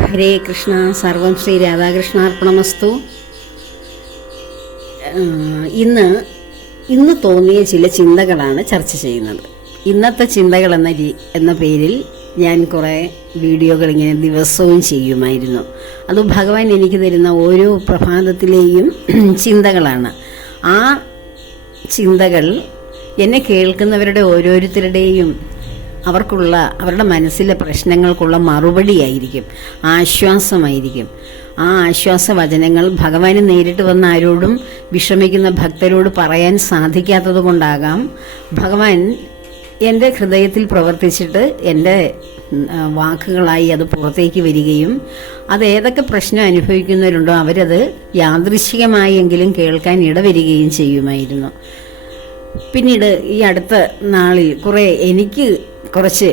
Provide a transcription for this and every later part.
ഹരേ കൃഷ്ണ സർവം ശ്രീ രാധാകൃഷ്ണാർപ്പണമസ്തു ഇന്ന് ഇന്ന് തോന്നിയ ചില ചിന്തകളാണ് ചർച്ച ചെയ്യുന്നത്. ഇന്നത്തെ ചിന്തകൾ എന്ന എന്ന പേരിൽ ഞാൻ കുറേ വീഡിയോകൾ ഇങ്ങനെ ദിവസവും ചെയ്യുമായിരുന്നു. അത് ഭഗവാൻ എനിക്ക് തരുന്ന ഓരോ പ്രഭാതത്തിലെയും ചിന്തകളാണ്. ആ ചിന്തകൾ എന്നെ കേൾക്കുന്നവരുടെ ഓരോരുത്തരുടെയും അവർക്കുള്ള അവരുടെ മനസ്സിലെ പ്രശ്നങ്ങൾക്കുള്ള മറുപടിയായിരിക്കും ആശ്വാസമായിരിക്കും. ആ ആശ്വാസ വചനങ്ങൾ ഭഗവാന് നേരിട്ട് വന്ന ആരോടും വിഷമിക്കുന്ന ഭക്തരോട് പറയാൻ സാധിക്കാത്തത് കൊണ്ടാകാം. ഭഗവാൻ എന്റെ ഹൃദയത്തിൽ പ്രവർത്തിച്ചിട്ട് എന്റെ വാക്കുകളായി അത് പുറത്തേക്ക് വരികയും അത് ഏതൊക്കെ പ്രശ്നം അനുഭവിക്കുന്നവരുണ്ടോ അവരത് യാദൃശികമായെങ്കിലും കേൾക്കാൻ ഇടവരികയും ചെയ്യുമായിരുന്നു. പിന്നീട് ഈ അടുത്ത നാളിൽ കുറേ എനിക്ക് കുറച്ച്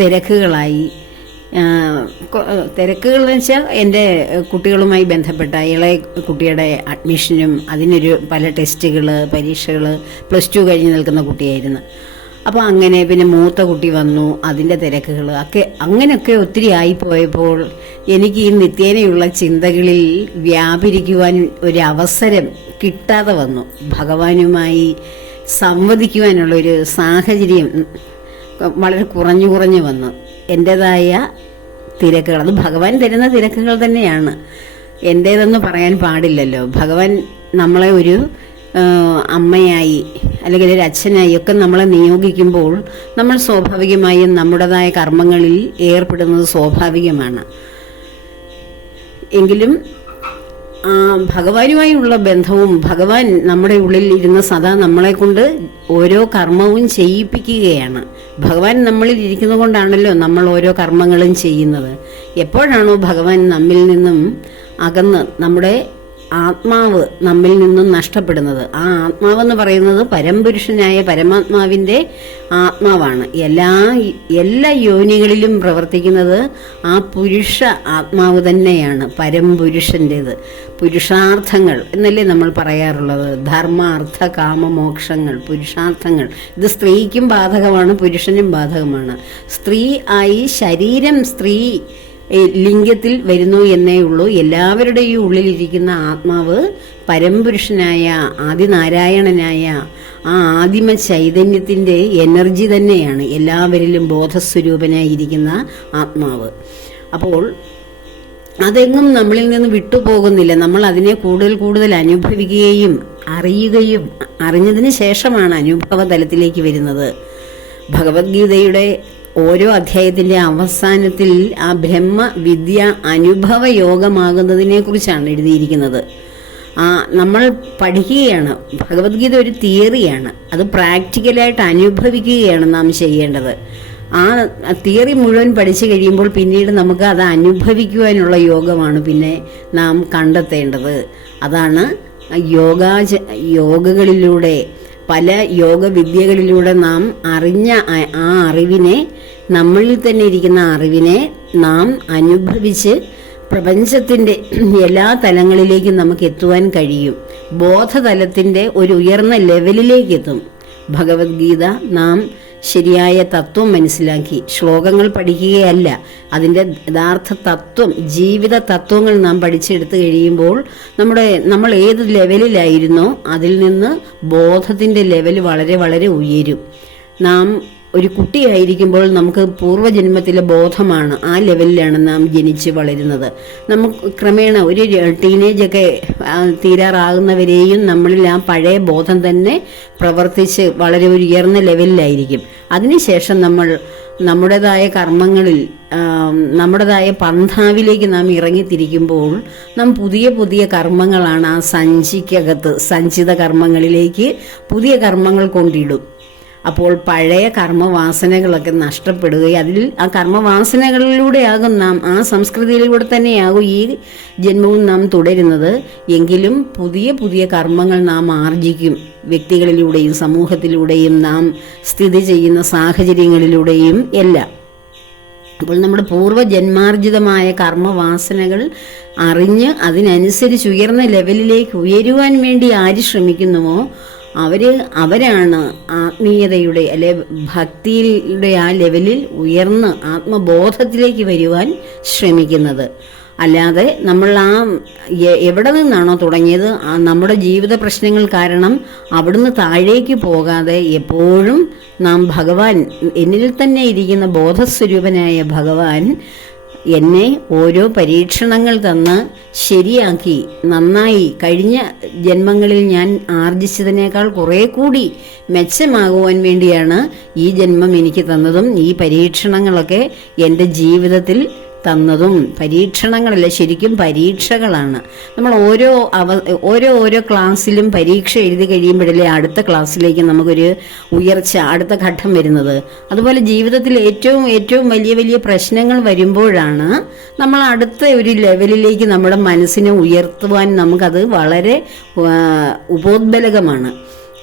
തിരക്കുകളായി. തിരക്കുകൾ എന്ന് വെച്ചാൽ എന്റെ കുട്ടികളുമായി ബന്ധപ്പെട്ട ഇളയ കുട്ടിയുടെ അഡ്മിഷനും അതിനൊരു പല ടെസ്റ്റുകൾ പരീക്ഷകൾ പ്ലസ് ടു കഴിഞ്ഞ് നിൽക്കുന്ന കുട്ടിയായിരുന്നു. അപ്പോൾ അങ്ങനെ പിന്നെ മൂത്ത കുട്ടി വന്നു അതിന്റെ തിരക്കുകൾ ഒക്കെ അങ്ങനെയൊക്കെ ഒത്തിരി ആയിപ്പോയപ്പോൾ എനിക്ക് ഈ നിത്യേനയുള്ള ചിന്തകളിൽ വ്യാപരിക്കുവാൻ ഒരു അവസരം കിട്ടാതെ വന്നു. ഭഗവാനുമായി സംവദിക്കുവാനുള്ള ഒരു സാഹചര്യം വളരെ കുറഞ്ഞു കുറഞ്ഞു വന്നു. എന്റെതായ തിരക്കുകൾ. അത് ഭഗവാൻ തരുന്ന തിരക്കുകൾ തന്നെയാണ്. എന്റേതെന്ന് പറയാൻ പാടില്ലല്ലോ. ഭഗവാൻ നമ്മളെ ഒരു അമ്മയായി അല്ലെങ്കിൽ ഒരു അച്ഛനായി ഒക്കെ നമ്മളെ നിയോഗിക്കുമ്പോൾ നമ്മൾ സ്വാഭാവികമായും നമ്മുടേതായ കർമ്മങ്ങളിൽ ഏർപ്പെടുന്നത് സ്വാഭാവികമാണ്. എങ്കിലും ഭഗവാനുമായുള്ള ബന്ധവും ഭഗവാൻ നമ്മുടെ ഉള്ളിൽ ഇരുന്ന സദാ നമ്മളെ കൊണ്ട് ഓരോ കർമ്മവും ചെയ്യിപ്പിക്കുകയാണ്. ഭഗവാൻ നമ്മളിൽ ഇരിക്കുന്നത് കൊണ്ടാണല്ലോ നമ്മൾ ഓരോ കർമ്മങ്ങളും ചെയ്യുന്നത്. എപ്പോഴാണോ ഭഗവാൻ നമ്മിൽ നിന്നും അകന്ന് നമ്മുടെ ആത്മാവ് നമ്മിൽ നിന്നും നഷ്ടപ്പെടുന്നത്. ആ ആത്മാവെന്ന് പറയുന്നത് പരംപുരുഷനായ പരമാത്മാവിന്റെ ആത്മാവാണ്. എല്ലാ എല്ലാ യോനികളിലും പ്രവർത്തിക്കുന്നത് ആ പുരുഷ ആത്മാവ് തന്നെയാണ് പരംപുരുഷന്റേത് പുരുഷാർത്ഥങ്ങൾ എന്നല്ലേ നമ്മൾ പറയാറുള്ളത്? ധർമ്മ അർത്ഥ കാമ മോക്ഷങ്ങൾ പുരുഷാർത്ഥങ്ങൾ. ഇത് സ്ത്രീക്കും ബാധകമാണ് പുരുഷനും ബാധകമാണ്. സ്ത്രീ ആയി ശരീരം സ്ത്രീ ലിംഗത്തിൽ വരുന്നു എന്നേ ഉള്ളൂ. എല്ലാവരുടെയും ഉള്ളിലിരിക്കുന്ന ആത്മാവ് പരംപുരുഷനായ ആദിനാരായണനായ ആ ആദിമ ചൈതന്യത്തിന്റെ എനർജി തന്നെയാണ് എല്ലാവരിലും ബോധസ്വരൂപനായിരിക്കുന്ന ആത്മാവ്. അപ്പോൾ അതെങ്ങും നമ്മളിൽ നിന്ന് വിട്ടുപോകുന്നില്ല. നമ്മൾ അതിനെ കൂടുതൽ കൂടുതൽ അനുഭവിക്കുകയും അറിയുകയും അറിഞ്ഞതിന് ശേഷമാണ് അനുഭവ തലത്തിലേക്ക് വരുന്നത്. ഭഗവത്ഗീതയുടെ ഓരോ അധ്യായത്തിന്റെ അവസാനത്തിൽ ആ ബ്രഹ്മ വിദ്യ അനുഭവ യോഗമാകുന്നതിനെ കുറിച്ചാണ് എഴുതിയിരിക്കുന്നത്. ആ നമ്മൾ പഠിക്കുകയാണ് ഭഗവത്ഗീത ഒരു തിയറിയാണ് അത് പ്രാക്ടിക്കലായിട്ട് അനുഭവിക്കുകയാണ് നാം ചെയ്യേണ്ടത്. ആ തിയറി മുഴുവൻ പഠിച്ചു കഴിയുമ്പോൾ പിന്നീട് നമുക്ക് അത് അനുഭവിക്കുവാനുള്ള യോഗമാണ് പിന്നെ നാം കണ്ടെത്തേണ്ടത്. അതാണ് യോഗാച യോഗകളിലൂടെ പല യോഗ വിദ്യകളിലൂടെ നാം അറിഞ്ഞ ആ- അറിവിനെ നമ്മളിൽ തന്നെ ഇരിക്കുന്ന അറിവിനെ നാം അനുഭവിച്ച് പ്രപഞ്ചത്തിന്റെ എല്ലാ തലങ്ങളിലേക്കും നമുക്ക് എത്തുവാൻ കഴിയും. ബോധതലത്തിന്റെ ഒരു ഉയർന്ന ലെവലിലേക്ക് എത്തും ഭഗവത്ഗീത നാം ശരിയായ തത്വം മനസ്സിലാക്കി. ശ്ലോകങ്ങൾ പഠിക്കുകയല്ല. അതിന്റെ യഥാർത്ഥ തത്വം ജീവിത തത്വങ്ങൾ നാം പഠിച്ചെടുത്തു കഴിയുമ്പോൾ നമ്മുടെ നമ്മൾ ഏത് ലെവലിലായിരുന്നോ അതിൽ നിന്ന് ബോധത്തിന്റെ ലെവൽ വളരെ വളരെ ഉയരും. നാം ഒരു കുട്ടിയായിരിക്കുമ്പോൾ നമുക്ക് പൂർവജന്മത്തിലെ ബോധമാണ് ആ ലെവലിലാണ് നാം ജനിച്ച് വളരുന്നത്. നമുക്ക് ക്രമേണ ഒരു ടീനേജൊക്കെ തീരാറാകുന്നവരെയും നമ്മളിൽ ആ പഴയ ബോധം തന്നെ പ്രവർത്തിച്ച് വളരെ ഉയർന്ന ലെവലിലായിരിക്കും. അതിനുശേഷം നമ്മൾ നമ്മുടേതായ കർമ്മങ്ങളിൽ നമ്മുടേതായ പന്ഥാവിലേക്ക് നാം ഇറങ്ങിത്തിരിക്കുമ്പോൾ നാം പുതിയ പുതിയ കർമ്മങ്ങളാണ് ആ സഞ്ചിക്കകത്ത് സഞ്ചിത കർമ്മങ്ങളിലേക്ക് പുതിയ കർമ്മങ്ങൾ കൊണ്ടിടും. അപ്പോൾ പഴയ കർമ്മവാസനകളൊക്കെ നഷ്ടപ്പെടുകയും അതിൽ ആ കർമ്മവാസനകളിലൂടെയാകും നാം ആ സംസ്കൃതിയിലൂടെ തന്നെയാകും ഈ ജന്മവും നാം തുടരുന്നത്. എങ്കിലും പുതിയ പുതിയ കർമ്മങ്ങൾ നാം ആർജിക്കും. വ്യക്തികളിലൂടെയും സമൂഹത്തിലൂടെയും നാം സ്ഥിതി ചെയ്യുന്ന സാഹചര്യങ്ങളിലൂടെയും എല്ലാം അപ്പോൾ നമ്മുടെ പൂർവജന്മാർജിതമായ കർമ്മവാസനകൾ അറിഞ്ഞ് അതിനനുസരിച്ച് ഉയർന്ന ലെവലിലേക്ക് ഉയരുവാൻ വേണ്ടി ആര് ശ്രമിക്കുന്നുവോ അവർ അവരാണ് ആത്മീയതയുടെ അല്ലെ ഭക്തിയുടെ ആ ലെവലിൽ ഉയർന്ന് ആത്മബോധത്തിലേക്ക് വരുവാൻ ശ്രമിക്കുന്നത്. അല്ലാതെ നമ്മൾ ആ എവിടെ നിന്നാണോ തുടങ്ങിയത് നമ്മുടെ ജീവിത പ്രശ്നങ്ങൾ കാരണം അവിടുന്ന് താഴേക്ക് പോകാതെ എപ്പോഴും നാം ഭഗവാൻ എന്നിൽ തന്നെ ഇരിക്കുന്ന ബോധസ്വരൂപനായ ഭഗവാൻ എന്നെ ഓരോ പരീക്ഷണങ്ങൾ തന്ന് ശരിയാക്കി. നന്നായി. കഴിഞ്ഞ ജന്മങ്ങളിൽ ഞാൻ ആർജിച്ചതിനേക്കാൾ കുറേ കൂടി മെച്ചമാകുവാൻ വേണ്ടിയാണ് ഈ ജന്മം എനിക്ക് തന്നതും ഈ പരീക്ഷണങ്ങളൊക്കെ എന്റെ ജീവിതത്തിൽ തന്നതും പരീക്ഷണങ്ങളല്ല ശരിക്കും പരീക്ഷകളാണ്. നമ്മൾ ഓരോ അവ ഓരോ ഓരോ ക്ലാസ്സിലും പരീക്ഷ എഴുതി കഴിയുമ്പോഴല്ലേ അടുത്ത ക്ലാസ്സിലേക്ക് നമുക്കൊരു ഉയർച്ച അടുത്ത ഘട്ടം വരുന്നത്. അതുപോലെ ജീവിതത്തിൽ ഏറ്റവും ഏറ്റവും വലിയ വലിയ പ്രശ്നങ്ങൾ വരുമ്പോഴാണ് നമ്മൾ അടുത്ത ഒരു ലെവലിലേക്ക് നമ്മുടെ മനസ്സിനെ ഉയർത്തുവാൻ നമുക്കത് വളരെ ഉബോദ്ബലകമാണ്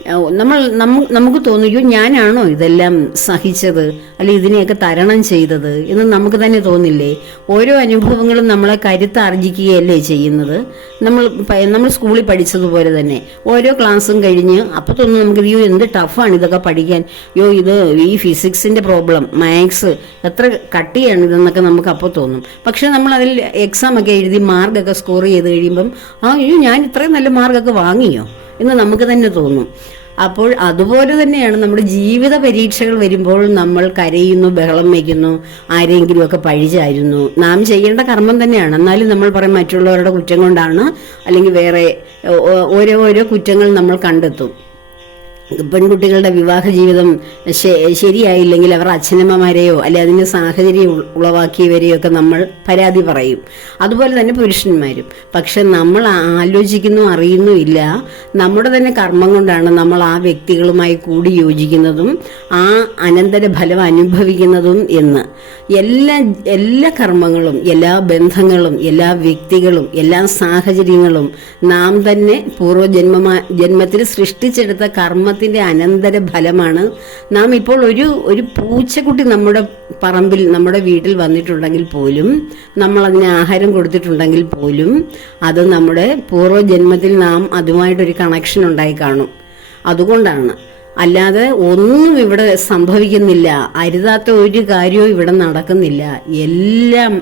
നമ്മൾ നമ്മ- നമുക്ക് തോന്നിയോ ഞാനാണോ ഇതെല്ലാം സഹിച്ചത്? അല്ലെ ഇതിനെയൊക്കെ തരണം ചെയ്തത്? എന്ന് നമുക്ക് തന്നെ തോന്നില്ലേ? ഓരോ അനുഭവങ്ങളും നമ്മളെ കരുത്താർജിക്കുകയല്ലേ ചെയ്യുന്നത്? നമ്മൾ നമ്മൾ സ്കൂളിൽ പഠിച്ചതുപോലെ തന്നെ. ഓരോ ക്ലാസ്സും കഴിഞ്ഞ് അപ്പോൾ തോന്നുന്നു നമുക്ക് അയ്യോ എന്ത് ടഫാണ് ഇതൊക്കെ പഠിക്കാൻ? അയ്യോ ഇത് ഈ ഫിസിക്സിന്റെ പ്രോബ്ലം മാത്സ് എത്ര കട്ടിയാണ് ഇതെന്നൊക്കെ നമുക്ക് അപ്പോൾ തോന്നും. പക്ഷെ നമ്മൾ അതിൽ എക്സാം ഒക്കെ എഴുതി മാർക്കൊക്കെ സ്കോർ ചെയ്ത് കഴിയുമ്പം ആ അയ്യോ ഞാൻ ഇത്രയും നല്ല മാർക്കൊക്കെ വാങ്ങിയോ? എന്ന് നമുക്ക് തന്നെ തോന്നും. അപ്പോൾ അതുപോലെ തന്നെയാണ് നമ്മുടെ ജീവിത പരീക്ഷകൾ വരുമ്പോൾ നമ്മൾ കരയുന്നു ബഹളം വയ്ക്കുന്നു ആരെങ്കിലുമൊക്കെ പഴിച്ചായിരുന്നു നാം ചെയ്യേണ്ട കർമ്മം തന്നെയാണ്. എന്നാലും നമ്മൾ പറയും മറ്റുള്ളവരുടെ കുറ്റം കൊണ്ടാണ് അല്ലെങ്കിൽ വേറെ ഓരോ ഓരോ കുറ്റങ്ങൾ നമ്മൾ കണ്ടെത്തും. പെൺകുട്ടികളുടെ വിവാഹ ജീവിതം ശരിയായില്ലെങ്കിൽ അവർ അച്ഛനമ്മമാരെയോ അല്ലെ അതിന് സാഹചര്യം ഉളവാക്കിയവരെയോ ഒക്കെ നമ്മൾ പരാതി പറയും. അതുപോലെ തന്നെ പുരുഷന്മാരും. പക്ഷെ നമ്മൾ ആലോചിക്കുന്നു അറിയുന്നുമില്ല നമ്മുടെ തന്നെ കർമ്മം കൊണ്ടാണ് നമ്മൾ ആ വ്യക്തികളുമായി കൂടി യോജിക്കുന്നതും ആ അനന്തര ഫലം അനുഭവിക്കുന്നതും എന്ന്. എല്ലാ എല്ലാ കർമ്മങ്ങളും എല്ലാ ബന്ധങ്ങളും എല്ലാ വ്യക്തികളും എല്ലാ സാഹചര്യങ്ങളും നാം തന്നെ പൂർവജന്മ ജന്മത്തിൽ സൃഷ്ടിച്ചെടുത്ത കർമ്മത്തിന്റെ അനന്തര ഫലമാണ് നാം ഇപ്പോൾ ഒരു ഒരു പൂച്ചക്കുട്ടി നമ്മുടെ പറമ്പിൽ നമ്മുടെ വീട്ടിൽ വന്നിട്ടുണ്ടെങ്കിൽ പോലും നമ്മൾ അതിന് ആഹാരം കൊടുത്തിട്ടുണ്ടെങ്കിൽ പോലും അത് നമ്മുടെ പൂർവജന്മത്തിൽ നാം അതുമായിട്ടൊരു കണക്ഷൻ ഉണ്ടായി കാണും. അതുകൊണ്ടാണ്. അല്ലാതെ ഒന്നും ഇവിടെ സംഭവിക്കുന്നില്ല. അരുതാത്ത ഒരു കാര്യവും ഇവിടെ നടക്കുന്നില്ല. എല്ലാം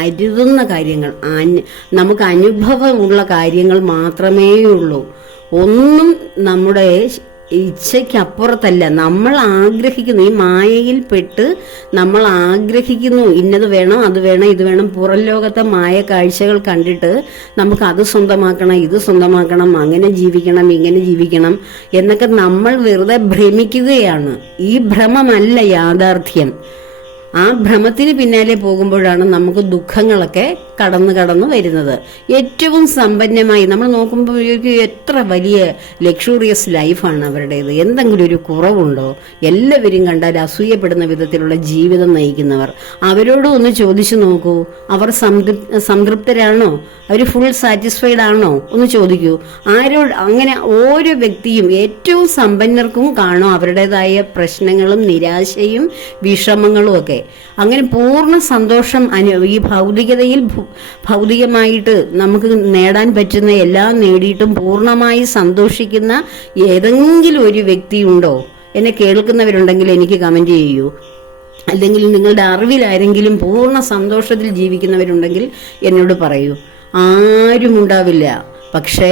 അരുതുന്ന കാര്യങ്ങൾ നമുക്ക് അനുഭവമുള്ള കാര്യങ്ങൾ മാത്രമേ ഉള്ളൂ ഒന്നും നമ്മുടെ ഇച്ഛയ്ക്കപ്പുറത്തല്ല. നമ്മൾ ആഗ്രഹിക്കുന്നു. ഈ മായയിൽ പെട്ട് നമ്മൾ ആഗ്രഹിക്കുന്നു. ഇന്നത് വേണം അത് വേണം ഇത് വേണം. പുറം ലോകത്തെ മായ കാഴ്ചകൾ കണ്ടിട്ട് നമുക്ക് അത് സ്വന്തമാക്കണം ഇത് സ്വന്തമാക്കണം അങ്ങനെ ജീവിക്കണം ഇങ്ങനെ ജീവിക്കണം എന്നൊക്കെ നമ്മൾ വെറുതെ ഭ്രമിക്കുകയാണ്. ഈ ഭ്രമമല്ല യാഥാർത്ഥ്യം. ആ ഭ്രമത്തിന് പിന്നാലെ പോകുമ്പോഴാണ് നമുക്ക് ദുഃഖങ്ങളൊക്കെ കടന്നു കടന്നു വരുന്നത്. ഏറ്റവും സമ്പന്നമായി നമ്മൾ നോക്കുമ്പോൾ എത്ര വലിയ ലക്ഷൂറിയസ് ലൈഫാണ് അവരുടേത്. എന്തെങ്കിലും ഒരു കുറവുണ്ടോ? എല്ലാവരും കണ്ടാൽ അസൂയപ്പെടുന്ന വിധത്തിലുള്ള ജീവിതം നയിക്കുന്നവർ. അവരോട് ഒന്ന് ചോദിച്ചു നോക്കൂ. അവർ സംതൃപ് സംതൃപ്തരാണോ? അവർ ഫുൾ സാറ്റിസ്ഫൈഡ് ആണോ? ഒന്ന് ചോദിക്കൂ. ആരോട് അങ്ങനെ ഓരോ വ്യക്തിയും ഏറ്റവും സമ്പന്നർക്കും കാണോ അവരുടേതായ പ്രശ്നങ്ങളും നിരാശയും വിഷമങ്ങളും ഒക്കെ. അങ്ങനെ പൂർണ സന്തോഷം അനു ഈ ഭൗതികതയിൽ ഭൗതികമായിട്ട് നമുക്ക് നേടാൻ പറ്റുന്ന എല്ലാം നേടിയിട്ടും പൂർണമായി സന്തോഷിക്കുന്ന ഏതെങ്കിലും ഒരു വ്യക്തിയുണ്ടോ എന്നെ കേൾക്കുന്നവരുണ്ടെങ്കിൽ എനിക്ക് കമന്റ് ചെയ്യൂ. അല്ലെങ്കിൽ നിങ്ങളുടെ അറിവിലാരെങ്കിലും പൂർണ സന്തോഷത്തിൽ ജീവിക്കുന്നവരുണ്ടെങ്കിൽ എന്നോട് പറയൂ. ആരും ഉണ്ടാവില്ല പക്ഷേ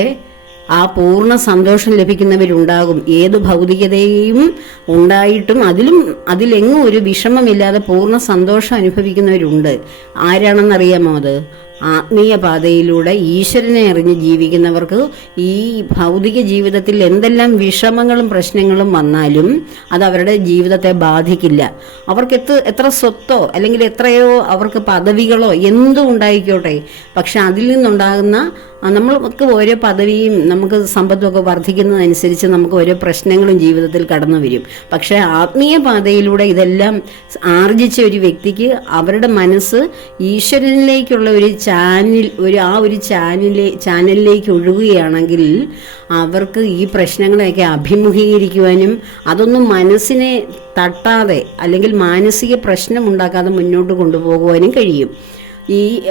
ആ പൂർണ സന്തോഷം ലഭിക്കുന്നവരുണ്ടാകും ഏത് ഭൗതികതയും ഉണ്ടായിട്ടും അതിലും അതിലെങ്ങും ഒരു വിഷമമില്ലാതെ പൂർണ സന്തോഷം അനുഭവിക്കുന്നവരുണ്ട്. ആരാണെന്നറിയാമോ അത്? ആത്മീയ പാതയിലൂടെ ഈശ്വരനെ അറിഞ്ഞ് ജീവിക്കുന്നവർക്ക് ഈ ഭൗതിക ജീവിതത്തിൽ എന്തെല്ലാം വിഷമങ്ങളും പ്രശ്നങ്ങളും വന്നാലും അത് അവരുടെ ജീവിതത്തെ ബാധിക്കില്ല. അവർക്ക് എത്ര എത്ര സ്വത്തോ അല്ലെങ്കിൽ എത്രയോ അവർക്ക് പദവികളോ എന്തും ഉണ്ടായിക്കോട്ടെ. പക്ഷെ അതിൽ നിന്നുണ്ടാകുന്ന നമ്മൾക്ക് ഓരോ പദവിയും നമുക്ക് സമ്പത്തുമൊക്കെ വർദ്ധിക്കുന്നതനുസരിച്ച് നമുക്ക് ഓരോ പ്രശ്നങ്ങളും ജീവിതത്തിൽ കടന്നു വരും. പക്ഷേ ആത്മീയ പാതയിലൂടെ ഇതെല്ലാം ആർജിച്ച ഒരു വ്യക്തിക്ക് അവരുടെ മനസ്സ് ഈശ്വരനിലേക്കുള്ള ഒരു ചാനൽ ഒരു ആ ഒരു ചാനലിലെ ചാനലിലേക്ക് ഒഴുകുകയാണെങ്കിൽ അവർക്ക് ഈ പ്രശ്നങ്ങളെയൊക്കെ അഭിമുഖീകരിക്കുവാനും അതൊന്നും മനസ്സിനെ തട്ടാതെ അല്ലെങ്കിൽ മാനസിക പ്രശ്നമുണ്ടാക്കാതെ മുന്നോട്ട് കൊണ്ടുപോകുവാനും കഴിയും. ഈ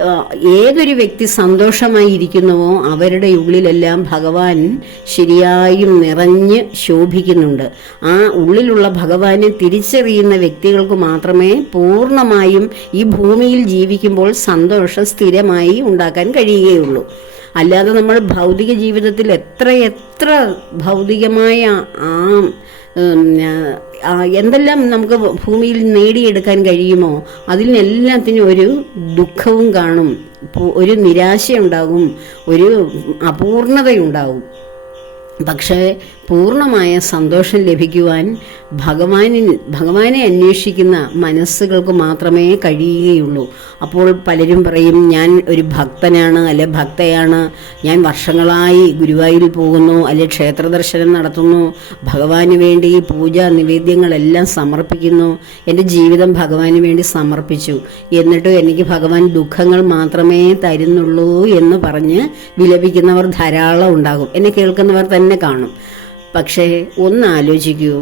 ഏതൊരു വ്യക്തി സന്തോഷമായി ഇരിക്കുന്നുവോ അവരുടെ ഉള്ളിലെല്ലാം ഭഗവാൻ ശരിയായും നിറഞ്ഞ് ശോഭിക്കുന്നുണ്ട്. ആ ഉള്ളിലുള്ള ഭഗവാനെ തിരിച്ചറിയുന്ന വ്യക്തികൾക്ക് മാത്രമേ പൂർണമായും ഈ ഭൂമിയിൽ ജീവിക്കുമ്പോൾ സന്തോഷം സ്ഥിരമായി ഉണ്ടാക്കാൻ കഴിയുകയുള്ളൂ. അല്ലാതെ നമ്മൾ ഭൗതിക ജീവിതത്തിൽ എത്ര എത്ര ഭൗതികമായ ആ എന്തെല്ലാം നമുക്ക് ഭൂമിയിൽ നേടിയെടുക്കാൻ കഴിയുമോ അതിനെല്ലാത്തിനും ഒരു ദുഃഖവും കാണും. ഒരു നിരാശയുണ്ടാകും ഒരു അപൂർണതയുണ്ടാകും. പക്ഷേ പൂർണമായ സന്തോഷം ലഭിക്കുവാൻ ഭഗവാനിൽ ഭഗവാനെ അന്വേഷിക്കുന്ന മനസ്സുകൾക്ക് മാത്രമേ കഴിയുകയുള്ളൂ. അപ്പോൾ പലരും പറയും ഞാൻ ഒരു ഭക്തനാണ് അല്ലെ ഭക്തയാണ്. ഞാൻ വർഷങ്ങളായി ഗുരുവായൂരിൽ പോകുന്നു അല്ലെ ക്ഷേത്ര ദർശനം നടത്തുന്നു. ഭഗവാന് വേണ്ടി പൂജ നിവേദ്യങ്ങളെല്ലാം സമർപ്പിക്കുന്നു. എന്റെ ജീവിതം ഭഗവാന് വേണ്ടി സമർപ്പിച്ചു. എന്നിട്ടും എനിക്ക് ഭഗവാൻ ദുഃഖങ്ങൾ മാത്രമേ തരുന്നുള്ളൂ എന്ന് പറഞ്ഞ് വിലപിക്കുന്നവർ ധാരാളം ഉണ്ടാകും. എന്നെ കേൾക്കുന്നവർ തന്നെ കാണും. പക്ഷേ ഒന്ന് ആലോചിക്കൂ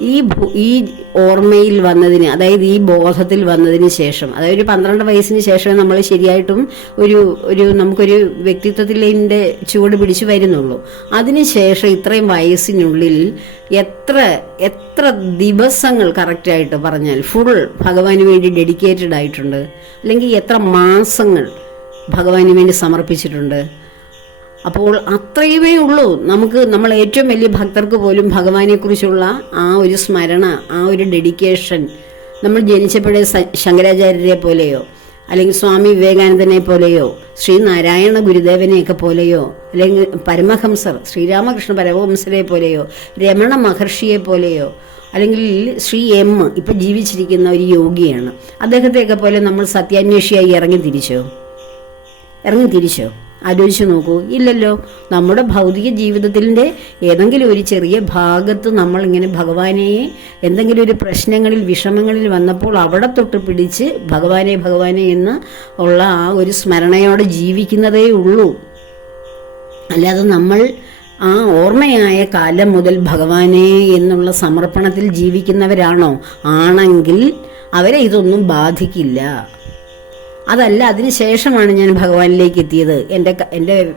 ഈ ഈ ഓർമ്മയിൽ വന്നതിന് അതായത് ഈ ബോധത്തിൽ വന്നതിന് ശേഷം അതായത് ഒരു പന്ത്രണ്ട് വയസ്സിന് ശേഷമേ നമ്മൾ ശരിയായിട്ടും ഒരു ഒരു നമുക്കൊരു വ്യക്തിത്വത്തിന്റെ ചുവട് പിടിച്ചു വരുന്നുള്ളൂ. അതിനുശേഷം ഇത്രയും വയസ്സിനുള്ളിൽ എത്ര എത്ര ദിവസങ്ങൾ കറക്റ്റായിട്ട് പറഞ്ഞാൽ ഫുൾ ഭഗവാന് വേണ്ടി ഡെഡിക്കേറ്റഡ് ആയിട്ടുണ്ട് അല്ലെങ്കിൽ എത്ര മാസങ്ങൾ ഭഗവാന് വേണ്ടി സമർപ്പിച്ചിട്ടുണ്ട്? അപ്പോൾ അത്രയുമേ ഉള്ളൂ. നമുക്ക് നമ്മൾ ഏറ്റവും വലിയ ഭക്തർക്ക് പോലും ഭഗവാനെക്കുറിച്ചുള്ള ആ ഒരു സ്മരണ ആ ഒരു ഡെഡിക്കേഷൻ നമ്മൾ ജനിച്ചപ്പോഴേ ശങ്കരാചാര്യരെ പോലെയോ അല്ലെങ്കിൽ സ്വാമി വിവേകാനന്ദനെ പോലെയോ ശ്രീനാരായണ ഗുരുദേവനെയൊക്കെ പോലെയോ അല്ലെങ്കിൽ പരമഹംസർ ശ്രീരാമകൃഷ്ണ പരമഹംസരെ പോലെയോ രമണ മഹർഷിയെ പോലെയോ അല്ലെങ്കിൽ ശ്രീ എം ഇപ്പം ജീവിച്ചിരിക്കുന്ന ഒരു യോഗിയാണ്. അദ്ദേഹത്തെയൊക്കെ പോലെ നമ്മൾ സത്യാന്വേഷിയായി ഇറങ്ങി തിരിച്ചോ? ഇറങ്ങി തിരിച്ചോ? ആലോചിച്ച് നോക്കൂ. ഇല്ലല്ലോ നമ്മുടെ ഭൗതിക ജീവിതത്തിന്റെ ഏതെങ്കിലും ഒരു ചെറിയ ഭാഗത്ത് നമ്മൾ ഇങ്ങനെ ഭഗവാനെ എന്തെങ്കിലും ഒരു പ്രശ്നങ്ങളിൽ വിഷമങ്ങളിൽ വന്നപ്പോൾ അവിടെ തൊട്ട് പിടിച്ച് ഭഗവാനെ ഭഗവാനെ എന്ന് ഉള്ള ആ ഒരു സ്മരണയോടെ ജീവിക്കുന്നതേ ഉള്ളൂ. അല്ലാതെ നമ്മൾ ആ ഓർമ്മയായ കാലം മുതൽ ഭഗവാനെ എന്നുള്ള സമർപ്പണത്തിൽ ജീവിക്കുന്നവരാണോ? ആണെങ്കിൽ അവരെ ഇതൊന്നും ബാധിക്കില്ല. അതല്ല അതിനുശേഷമാണ് ഞാൻ ഭഗവാനിലേക്ക് എത്തിയത്. എന്റെ എന്റെ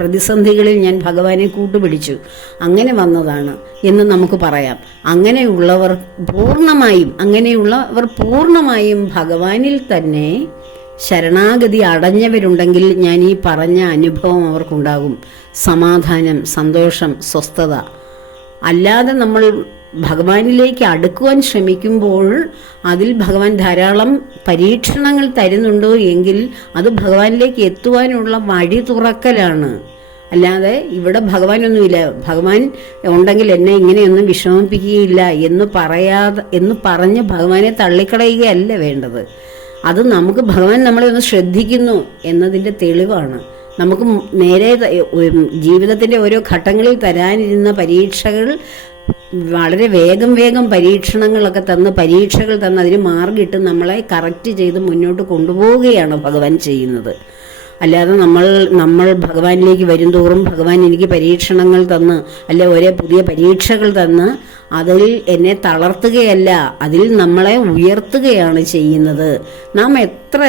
പ്രതിസന്ധികളിൽ ഞാൻ ഭഗവാനെ കൂട്ടുപിടിച്ചു. അങ്ങനെ വന്നതാണ് എന്ന് നമുക്ക് പറയാം. അങ്ങനെയുള്ളവർ പൂർണമായും അങ്ങനെയുള്ളവർ പൂർണമായും ഭഗവാനിൽ തന്നെ ശരണാഗതി അടഞ്ഞവരുണ്ടെങ്കിൽ ഞാൻ ഈ പറഞ്ഞ അനുഭവം അവർക്കുണ്ടാകും. സമാധാനം സന്തോഷം സ്വസ്ഥത. അല്ലാതെ നമ്മൾ ഭഗവാനിലേക്ക് അടുക്കുവാൻ ശ്രമിക്കുമ്പോൾ അതിൽ ഭഗവാൻ ധാരാളം പരീക്ഷണങ്ങൾ തരുന്നുണ്ടോ എങ്കിൽ അത് ഭഗവാനിലേക്ക് എത്തുവാനുള്ള വഴി തുറക്കലാണ്. അല്ലാതെ ഇവിടെ ഭഗവാനൊന്നുമില്ല. ഭഗവാൻ ഉണ്ടെങ്കിൽ എന്നെ ഇങ്ങനെയൊന്നും വിഷമിപ്പിക്കുകയില്ല എന്ന് പറയാതെ എന്ന് പറഞ്ഞ് ഭഗവാനെ തള്ളിക്കളയുകയല്ല വേണ്ടത്. അത് നമുക്ക് ഭഗവാൻ നമ്മളെ ഒന്ന് ശ്രദ്ധിക്കുന്നു എന്നതിന്റെ തെളിവാണ്. നമുക്ക് നേരെ ജീവിതത്തിന്റെ ഓരോ ഘട്ടങ്ങളിൽ തരാനിരുന്ന പരീക്ഷകൾ വളരെ വേഗം വേഗം പരീക്ഷണങ്ങളൊക്കെ തന്ന് പരീക്ഷകൾ തന്ന് അതിന് മാർഗിട്ട് നമ്മളെ കറക്റ്റ് ചെയ്ത് മുന്നോട്ട് കൊണ്ടുപോവുകയാണ് ഭഗവാൻ ചെയ്യുന്നത്. അല്ലാതെ നമ്മൾ നമ്മൾ ഭഗവാനിലേക്ക് വരും തോറും ഭഗവാൻ എനിക്ക് പരീക്ഷണങ്ങൾ തന്ന് അല്ലെ ഒരേ പുതിയ പരീക്ഷകൾ തന്ന് അതിൽ എന്നെ തളർത്തുകയല്ല അതിൽ നമ്മളെ ഉയർത്തുകയാണ് ചെയ്യുന്നത്. നാം എത്ര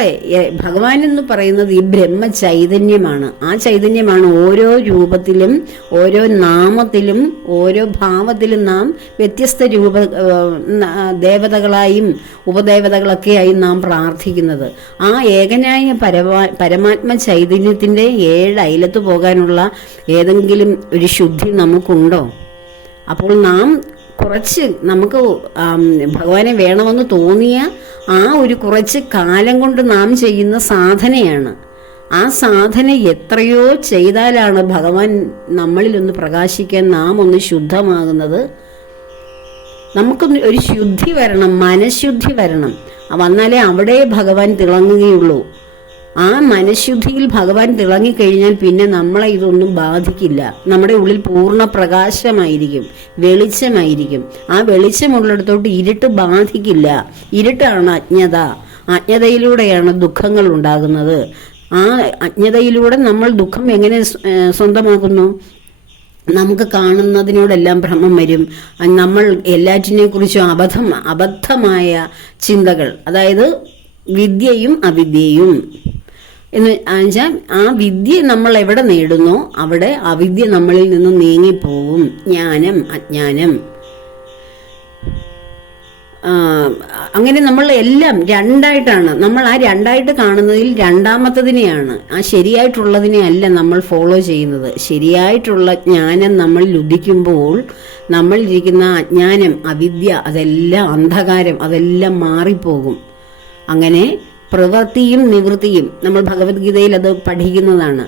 ഭഗവാൻ എന്ന് പറയുന്നത് ഈ ബ്രഹ്മ ചൈതന്യമാണ് ആ ചൈതന്യമാണ് ഓരോ രൂപത്തിലും ഓരോ നാമത്തിലും ഓരോ ഭാവത്തിലും നാം വ്യത്യസ്ത രൂപ ദേവതകളായും ഉപദേവതകളൊക്കെയായി നാം പ്രാർത്ഥിക്കുന്നത്. ആ ഏകനായ പരമാ പരമാത്മ ചൈതന്യത്തിന്റെ ഏഴ് അയലത്ത് പോകാനുള്ള ഏതെങ്കിലും ഒരു ശുദ്ധി നമുക്കുണ്ടോ? അപ്പോൾ നാം കുറച്ച് നമുക്ക് ഭഗവാനെ വേണമെന്ന് തോന്നിയ ആ ഒരു കുറച്ച് കാലം കൊണ്ട് നാം ചെയ്യുന്ന സാധനയാണ്. ആ സാധന എത്രയോ ചെയ്താലാണ് ഭഗവാൻ നമ്മളിൽ ഒന്ന് പ്രകാശിക്കാൻ നാം ഒന്ന് ശുദ്ധമാകുന്നത്. നമുക്കൊന്ന് ഒരു ശുദ്ധി വരണം മനഃശുദ്ധി വരണം. വന്നാലേ അവിടെ ഭഗവാൻ തിളങ്ങുകയുള്ളൂ. ആ മനഃശുദ്ധിയിൽ ഭഗവാൻ തിളങ്ങിക്കഴിഞ്ഞാൽ പിന്നെ നമ്മളെ ഇതൊന്നും ബാധിക്കില്ല. നമ്മുടെ ഉള്ളിൽ പൂർണ പ്രകാശമായിരിക്കും വെളിച്ചമായിരിക്കും. ആ വെളിച്ചമുള്ളിടത്തോട്ട് ഇരുട്ട് ബാധിക്കില്ല. ഇരുട്ടാണ് അജ്ഞത. അജ്ഞതയിലൂടെയാണ് ദുഃഖങ്ങൾ ഉണ്ടാകുന്നത്. ആ അജ്ഞതയിലൂടെ നമ്മൾ ദുഃഖം എങ്ങനെ സ്വന്തമാക്കുന്നു? നമുക്ക് കാണുന്നതിനോടെല്ലാം ഭ്രമം വരും. നമ്മൾ എല്ലാറ്റിനെ കുറിച്ചും അബദ്ധം അബദ്ധമായ ചിന്തകൾ അതായത് വിദ്യയും അവിദ്യയും. എന്ന് വെച്ചാൽ ആ വിദ്യ നമ്മൾ എവിടെ നേടുന്നോ? അവിടെ അവിദ്യ നമ്മളിൽ നിന്ന് നീങ്ങിപ്പോവും. ജ്ഞാനം അജ്ഞാനം. ആ, അങ്ങനെ നമ്മൾ എല്ലാം രണ്ടായിട്ടാണ്. നമ്മൾ ആ രണ്ടായിട്ട് കാണുന്നതിൽ രണ്ടാമത്തതിനെയാണ്. ആ ശരിയായിട്ടുള്ളതിനെ അല്ല നമ്മൾ ഫോളോ ചെയ്യുന്നത്. ശരിയായിട്ടുള്ള ജ്ഞാനം നമ്മൾ നമ്മൾ നമ്മളിരിക്കുന്ന അജ്ഞാനം അവിദ്യ അതെല്ലാം അന്ധകാരം അതെല്ലാം മാറിപ്പോകും. അങ്ങനെ പ്രവൃത്തിയും നിവൃത്തിയും നമ്മൾ ഭഗവത്ഗീതയിൽ അത് പഠിക്കുന്നതാണ്.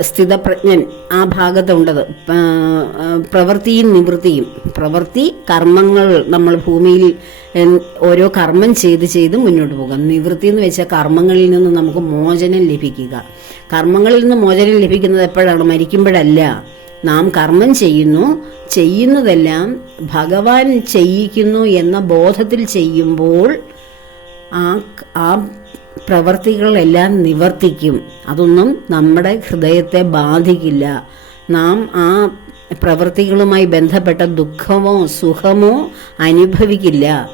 സ്ഥിതപ്രജ്ഞൻ ആ ഭാഗത്തുണ്ടത്. പ്രവൃത്തിയും നിവൃത്തിയും. പ്രവൃത്തി കർമ്മങ്ങൾ നമ്മൾ ഭൂമിയിൽ ഓരോ കർമ്മം ചെയ്ത് ചെയ്ത് മുന്നോട്ട് പോകാം നിവൃത്തി എന്ന് വെച്ചാൽ കർമ്മങ്ങളിൽ നിന്ന് നമുക്ക് മോചനം ലഭിക്കുക. കർമ്മങ്ങളിൽ നിന്ന് മോചനം ലഭിക്കുന്നത് എപ്പോഴാണ്? മരിക്കുമ്പോഴല്ല. നാം കർമ്മം ചെയ്യുന്നു. ചെയ്യുന്നതെല്ലാം ഭഗവാൻ ചെയ്യിക്കുന്നു എന്ന ബോധത്തിൽ ചെയ്യുമ്പോൾ ആ ആ പ്രവർത്തികളെല്ലാം നിവർത്തിക്കും. അതൊന്നും നമ്മുടെ ഹൃദയത്തെ ബാധിക്കില്ല. നാം ആ പ്രവൃത്തികളുമായി ബന്ധപ്പെട്ട ദുഃഖമോ സുഖമോ അനുഭവിക്കില്ല.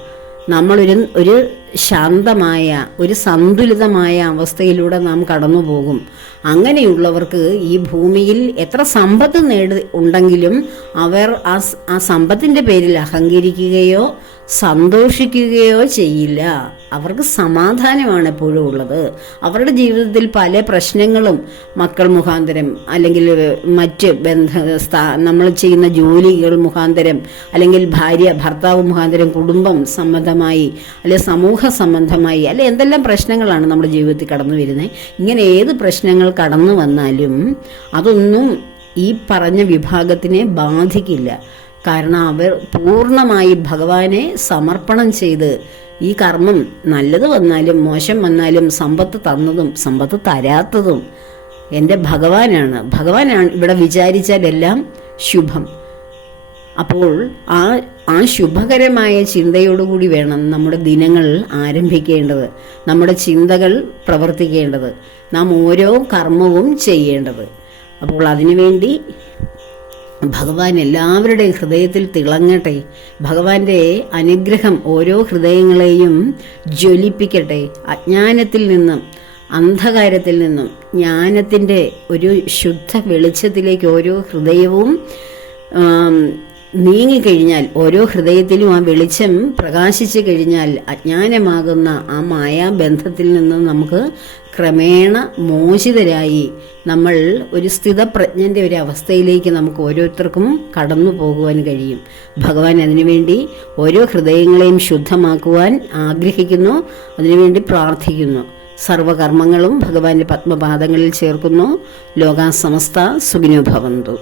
നമ്മളൊരു ഒരു ശാന്തമായ ഒരു സന്തുലിതമായ അവസ്ഥയിലൂടെ നാം കടന്നു പോകും അങ്ങനെയുള്ളവർക്ക് ഈ ഭൂമിയിൽ എത്ര സമ്പത്ത് നേടി ഉണ്ടെങ്കിലും അവർ ആ ആ സമ്പത്തിന്റെ പേരിൽ അഹങ്കരിക്കുകയോ സന്തോഷിക്കുകയോ ചെയ്യില്ല. അവർക്ക് സമാധാനമാണ് എപ്പോഴും ഉള്ളത്. അവരുടെ ജീവിതത്തിൽ പല പ്രശ്നങ്ങളും മക്കൾ മുഖാന്തരം അല്ലെങ്കിൽ മറ്റ് ബന്ധ സ്ഥാ നമ്മൾ ചെയ്യുന്ന ജോലികൾ മുഖാന്തരം അല്ലെങ്കിൽ ഭാര്യ ഭർത്താവ് മുഖാന്തരം കുടുംബം സംബന്ധമായി അല്ലെ സമൂഹ സംബന്ധമായി അല്ലെ എന്തെല്ലാം പ്രശ്നങ്ങളാണ് നമ്മുടെ ജീവിതത്തിൽ കടന്നു വരുന്നത്. ഇങ്ങനെ ഏത് പ്രശ്നങ്ങൾ കടന്നു വന്നാലും അതൊന്നും ഈ പറഞ്ഞ വിഭാഗത്തിനെ ബാധിക്കില്ല. കാരണം അവർ പൂർണമായി ഭഗവാനെ സമർപ്പണം ചെയ്ത് ഈ കർമ്മം നല്ലത് വന്നാലും മോശം വന്നാലും സമ്പത്ത് തന്നതും സമ്പത്ത് തരാത്തതും എന്റെ ഭഗവാനാണ്. ഭഗവാനാണ് ഇവിടെ വിചാരിച്ചാലെല്ലാം ശുഭം. അപ്പോൾ ആ ആ ശുഭകരമായ ചിന്തയോടുകൂടി വേണം നമ്മുടെ ദിനങ്ങൾ ആരംഭിക്കേണ്ടത് നമ്മുടെ ചിന്തകൾ പ്രവർത്തിക്കേണ്ടത് നാം ഓരോ കർമ്മവും ചെയ്യേണ്ടത്. അപ്പോൾ അതിനുവേണ്ടി ഭഗവാൻ എല്ലാവരുടെയും ഹൃദയത്തിൽ തിളങ്ങട്ടെ. ഭഗവാന്റെ അനുഗ്രഹം ഓരോ ഹൃദയങ്ങളെയും ജ്വലിപ്പിക്കട്ടെ. അജ്ഞാനത്തിൽ നിന്നും അന്ധകാരത്തിൽ നിന്നും ജ്ഞാനത്തിന്റെ ഒരു ശുദ്ധ വെളിച്ചത്തിലേക്ക് ഓരോ ഹൃദയവും നീങ്ങിക്കഴിഞ്ഞാൽ ഓരോ ഹൃദയത്തിലും ആ വെളിച്ചം പ്രകാശിച്ചു കഴിഞ്ഞാൽ അജ്ഞാനമാകുന്ന ആ മായാബന്ധത്തിൽ നിന്ന് നമുക്ക് ക്രമേണ മോചിതരായി നമ്മൾ ഒരു സ്ഥിതപ്രജ്ഞന്റെ ഒരു അവസ്ഥയിലേക്ക് നമുക്ക് ഓരോരുത്തർക്കും കടന്നു പോകുവാൻ കഴിയും. ഭഗവാൻ അതിനുവേണ്ടി ഓരോ ഹൃദയങ്ങളെയും ശുദ്ധമാക്കുവാൻ ആഗ്രഹിക്കുന്നു അതിനുവേണ്ടി പ്രാർത്ഥിക്കുന്നു. സർവകർമ്മങ്ങളും ഭഗവാന്റെ പത്മപാദങ്ങളിൽ ചേർക്കുന്നു. ലോകാസമസ്ത സുഖിനോ ഭവന്തു.